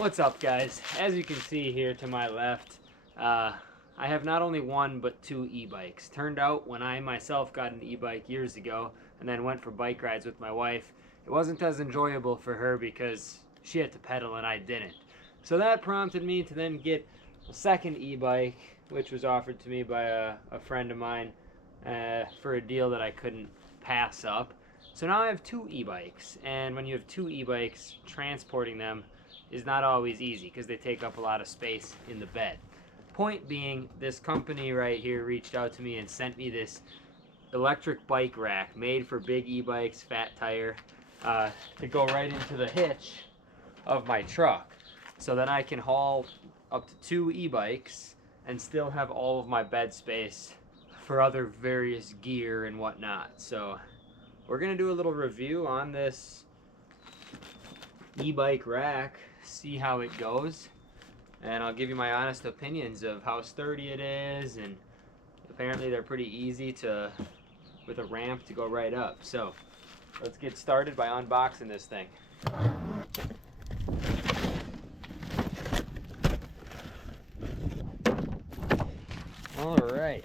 What's up, guys? As you can see here to my left, I have not only one but two e-bikes. Turned out when I myself got an e-bike years ago and then went for bike rides with my wife, it wasn't as enjoyable for her because she had to pedal and I didn't. So that prompted me to then get a second e-bike, which was offered to me by a friend of mine for a deal that I couldn't pass up. So now I have two e-bikes, and when you have two e-bikes, transporting them is not always easy because they take up a lot of space in the bed. Point being, this company right here reached out to me and sent me this electric bike rack made for big e-bikes, fat tire, to go right into the hitch of my truck so that I can haul up to two e-bikes and still have all of my bed space for other various gear and whatnot. So we're gonna do a little review on this e-bike rack, see how it goes, and I'll give you my honest opinions of how sturdy it is, and apparently they're pretty easy to, with a ramp, to go right up. So let's get started by unboxing this thing. All right.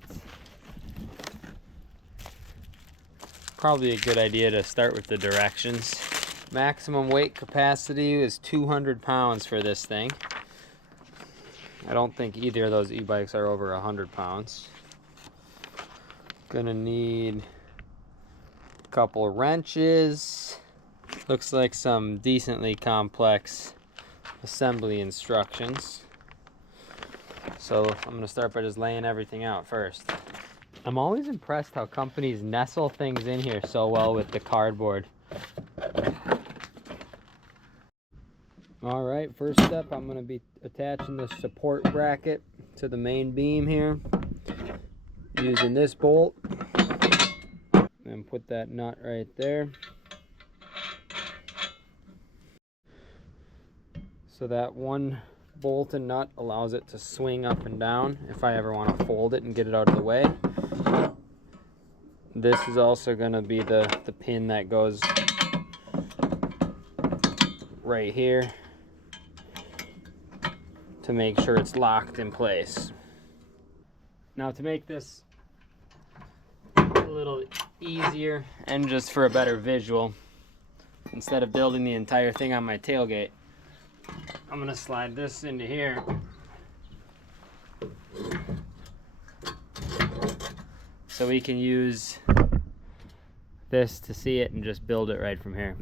Probably a good idea to start with the directions. Maximum weight capacity is 200 pounds for this thing. I don't think either of those e-bikes are over 100 pounds. Gonna need a couple of wrenches. Looks like some decently complex assembly instructions. So I'm gonna start by just laying everything out first. I'm always impressed how companies nestle things in here so well with the cardboard. All right, first step, I'm going to be attaching the support bracket to the main beam here using this bolt, and put that nut right there. So that one bolt and nut allows it to swing up and down if I ever want to fold it and get it out of the way. This is also going to be the pin that goes right here to make sure it's locked in place. Now, to make this a little easier and just for a better visual, instead of building the entire thing on my tailgate, I'm gonna slide this into here so we can use this to see it and just build it right from here.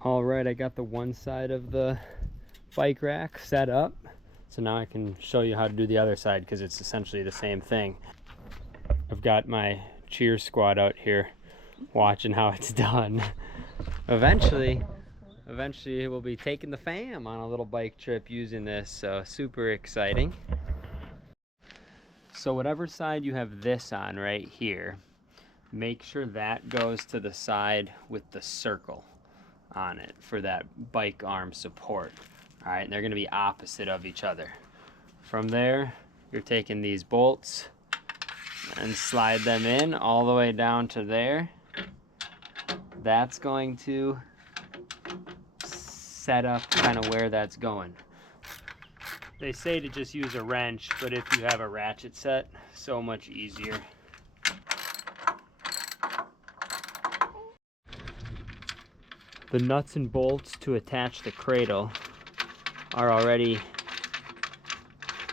All right, I got the one side of the bike rack set up, so now I can show you how to do the other side because it's essentially the same thing. I've got my cheer squad out here watching how it's done. Eventually we'll be taking the fam on a little bike trip using this, so super exciting. So whatever side you have this on right here, make sure that goes to the side with the circle on it for that bike arm support. All right, and they're gonna be opposite of each other. From there, you're taking these bolts and slide them in all the way down to there. That's going to set up kind of where that's going. They say to just use a wrench, but if you have a ratchet set, so much easier. The nuts and bolts to attach the cradle are already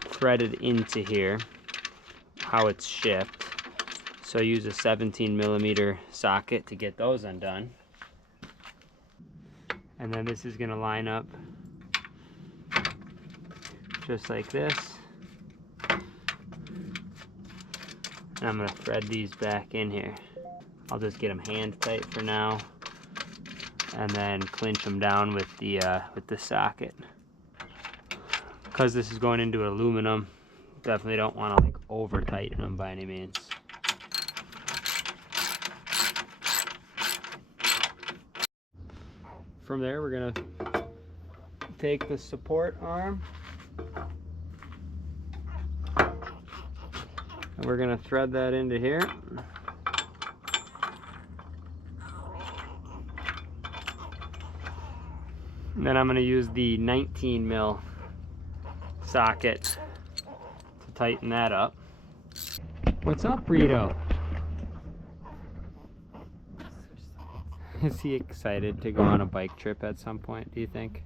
threaded into here, how it's shipped. So use a 17mm socket to get those undone. And then this is going to line up just like this. And I'm going to thread these back in here. I'll just get them hand tight for now, and then clinch them down with the socket. Because this is going into aluminum, definitely don't want to like over tighten them by any means. From there, we're gonna take the support arm and we're gonna thread that into here. And then I'm going to use the 19 mil socket to tighten that up. What's up, Rito? Is he excited to go on a bike trip at some point, do you think?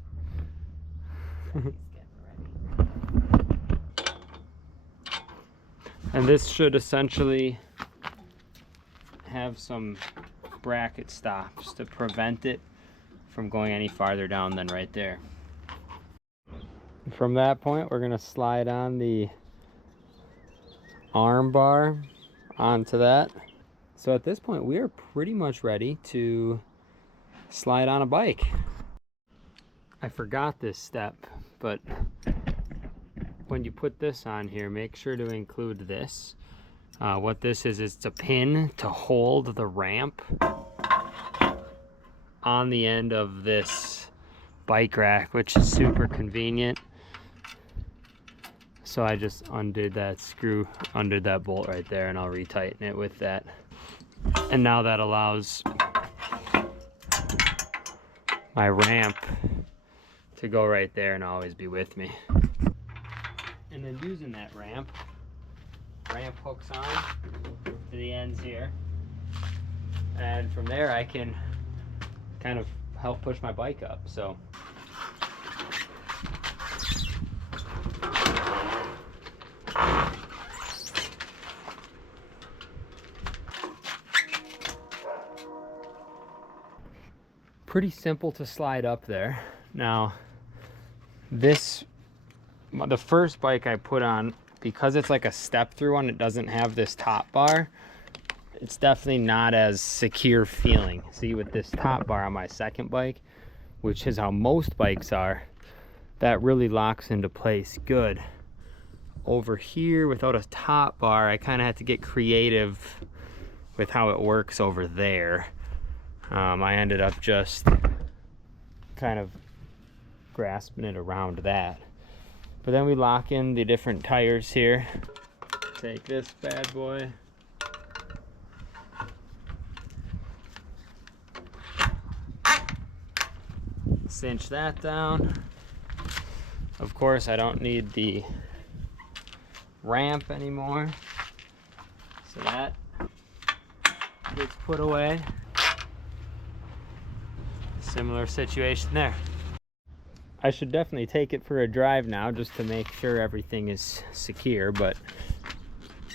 And this should essentially have some bracket stops to prevent it from going any farther down than right there. From that point, we're going to slide on the arm bar onto that. So at this point, we are pretty much ready to slide on a bike. I forgot this step, but when you put this on here, make sure to include this. What this is, it's a pin to hold the ramp on the end of this bike rack, which is super convenient. So I just undid that screw under that bolt right there, and I'll retighten it with that. And now that allows my ramp to go right there and always be with me. And then using that ramp hooks on to the ends here. And from there I can kind of help push my bike up. So pretty simple to slide up there. Now the first bike I put on, because it's like a step through one, it doesn't have this top bar. It's definitely not as secure feeling. See, with this top bar on my second bike, which is how most bikes are, that really locks into place good. Over here, without a top bar, I kind of had to get creative with how it works over there. I ended up just kind of grasping it around that. But then we lock in the different tires here. Take this bad boy. Cinch that down. Of course, I don't need the ramp anymore, so that gets put away. Similar situation there. I should definitely take it for a drive now just to make sure everything is secure, but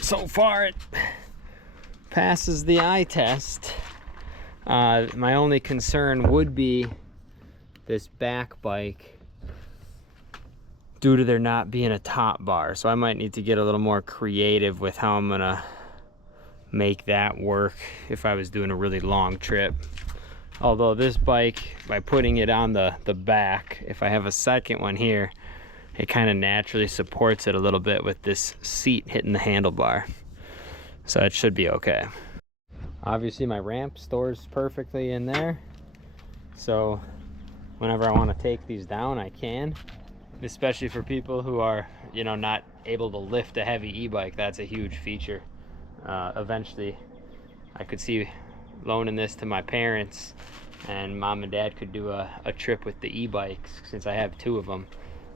so far it passes the eye test. My only concern would be this back bike due to there not being a top bar. So I might need to get a little more creative with how I'm gonna make that work if I was doing a really long trip. Although this bike, by putting it on the back, if I have a second one here, it kind of naturally supports it a little bit with this seat hitting the handlebar. So it should be okay. Obviously my ramp stores perfectly in there. So whenever I want to take these down, I can. Especially for people who are, you know, not able to lift a heavy e-bike, that's a huge feature. Eventually, I could see loaning this to my parents, and mom and dad could do a trip with the e-bikes, since I have two of them.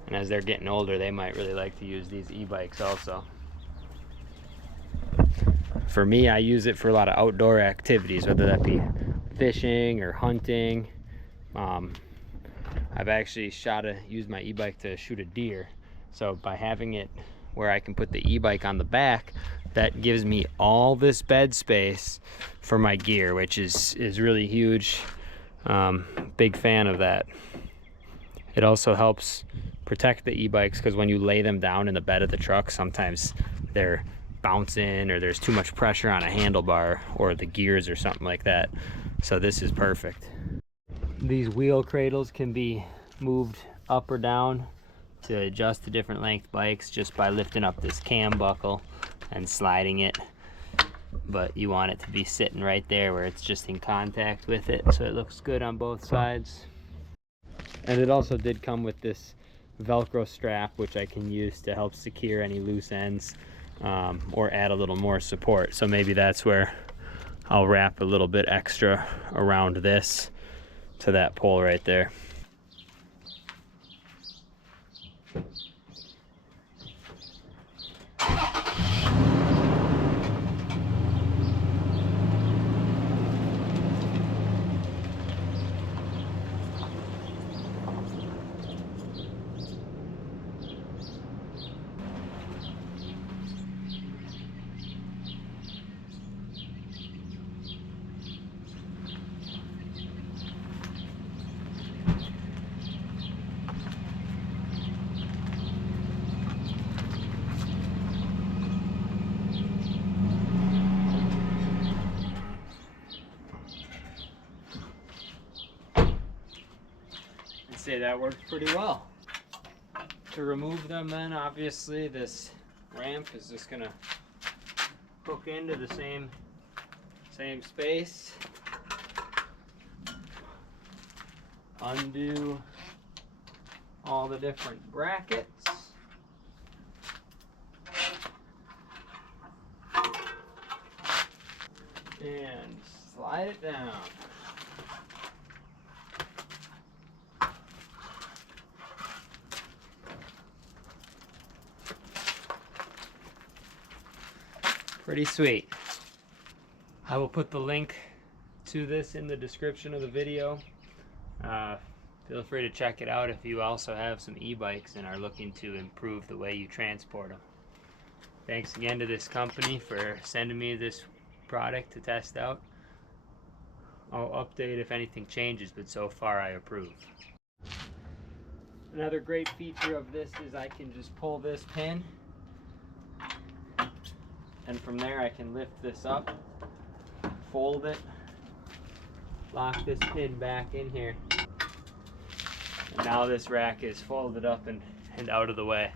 And as they're getting older, they might really like to use these e-bikes also. For me, I use it for a lot of outdoor activities, whether that be fishing or hunting. I've actually used my e-bike to shoot a deer. So by having it where I can put the e-bike on the back, that gives me all this bed space for my gear, which is really huge. Big fan of that. It also helps protect the e-bikes, because when you lay them down in the bed of the truck, sometimes they're bouncing or there's too much pressure on a handlebar or the gears or something like that. So this is perfect. These wheel cradles can be moved up or down to adjust to different length bikes just by lifting up this cam buckle and sliding it. But you want it to be sitting right there where it's just in contact with it, so it looks good on both sides. And it also did come with this Velcro strap, which I can use to help secure any loose ends, or add a little more support. So maybe that's where I'll wrap a little bit extra around this to that pole right there. I'd say that works pretty well. To remove them then, obviously this ramp is just gonna hook into the same space. Undo all the different brackets. And slide it down. Pretty sweet. I will put the link to this in the description of the video. Feel free to check it out if you also have some e-bikes and are looking to improve the way you transport them. Thanks again to this company for sending me this product to test out. I'll update if anything changes, but so far I approve. Another great feature of this is I can just pull this pin, and from there I can lift this up, fold it, lock this pin back in here, and now this rack is folded up and out of the way.